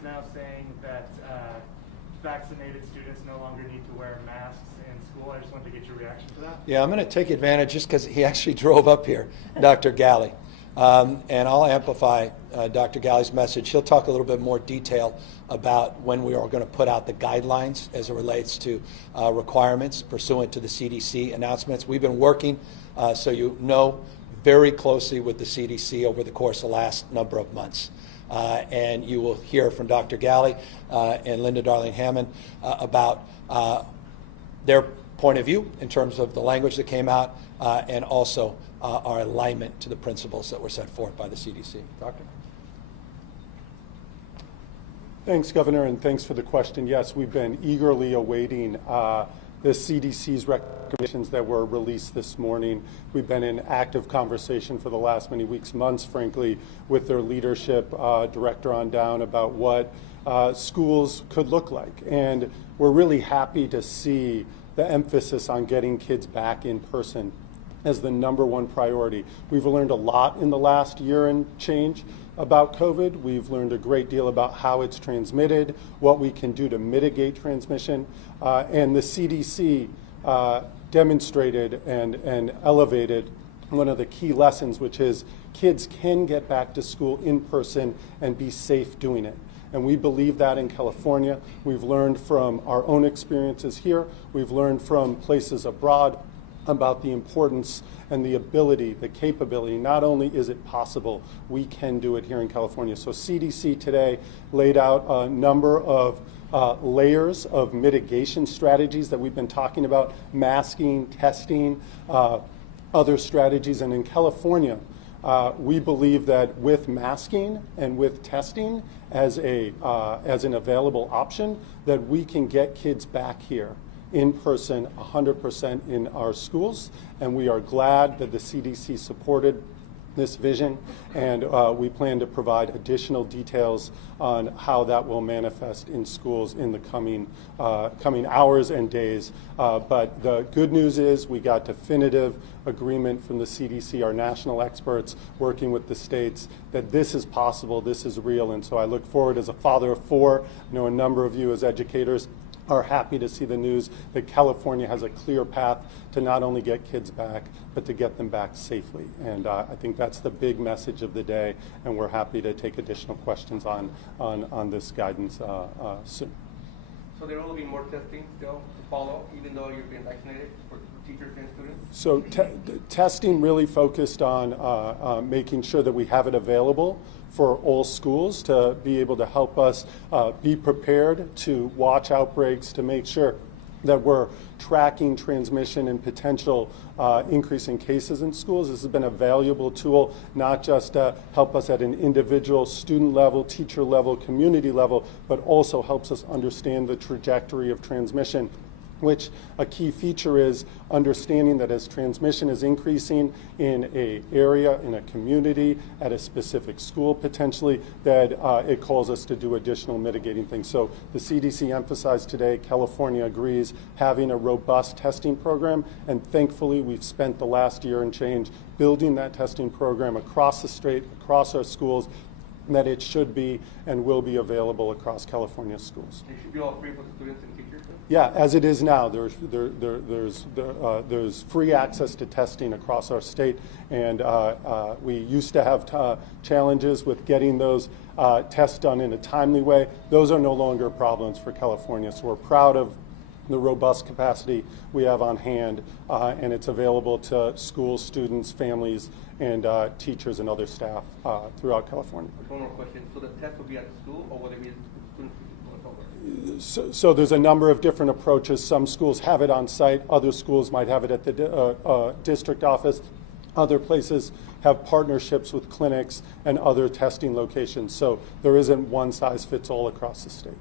is now saying that vaccinated students no longer need to wear masks in school. I just wanted to get your reaction to that. Yeah, I'm going to take advantage just because he actually drove up here, Dr. Ghaly. And I'll amplify Dr. Ghaly's message. He'll talk a little bit more detail about when we are going to put out the guidelines as it relates to requirements pursuant to the CDC announcements. We've been working, so you know, very closely with the CDC over the course of the last number of months. And you will hear from Dr. Ghaly and Linda Darling-Hammond about their point of view in terms of the language that came out and also our alignment to the principles that were set forth by the CDC. Doctor? Thanks, Governor, and thanks for the question. Yes, we've been eagerly awaiting the CDC's recommendations that were released this morning. We've been in active conversation for the last many weeks, months, frankly, with their leadership, director on down, about what schools could look like. And we're really happy to see the emphasis on getting kids back in person as the number one priority. We've learned a lot in the last year and change about COVID. We've learned a great deal about how it's transmitted, what we can do to mitigate transmission, and the CDC demonstrated and elevated one of the key lessons, which is kids can get back to school in person and be safe doing it. And we believe that in California. We've learned from our own experiences here. We've learned from places abroad about the importance and the ability, the capability. Not only is it possible, we can do it here in California. So CDC today laid out a number of layers of mitigation strategies that we've been talking about: masking, testing, other strategies. And in California, we believe that with masking and with testing as an available option, that we can get kids back here in person 100% in our schools. And we are glad that the CDC supported this vision, and we plan to provide additional details on how that will manifest in schools in the coming hours and days. But the good news is we got definitive agreement from the CDC, our national experts working with the states, that this is possible, this is real. And so I look forward, as a father of four, I know a number of you as educators are happy to see the news that California has a clear path to not only get kids back, but to get them back safely. And I think that's the big message of the day, and we're happy to take additional questions on this guidance soon. So there will be more testing still to follow, even though you've been vaccinated, for teachers and students? So testing really focused on making sure that we have it available for all schools to be able to help us be prepared to watch outbreaks, to make sure that we're tracking transmission and potential increase in cases in schools. This has been a valuable tool, not just to help us at an individual student level, teacher level, community level, but also helps us understand the trajectory of transmission, which a key feature is understanding that as transmission is increasing in an area, in a community, at a specific school potentially, that it calls us to do additional mitigating things. So the CDC emphasized today, California agrees, having a robust testing program, and thankfully we've spent the last year and change building that testing program across the state, across our schools, that it should be and will be available across California schools. It should be all free for the students and teachers? Yeah, as it is now. There's free access to testing across our state, and we used to have challenges with getting those tests done in a timely way. Those are no longer problems for California, so we're proud of the robust capacity we have on hand, and it's available to schools, students, families, and teachers and other staff throughout California. One more question. So the test will be at the school, or will it be at students? So there's a number of different approaches. Some schools have it on site. Other schools might have it at the district office. Other places have partnerships with clinics and other testing locations. So there isn't one size fits all across the state.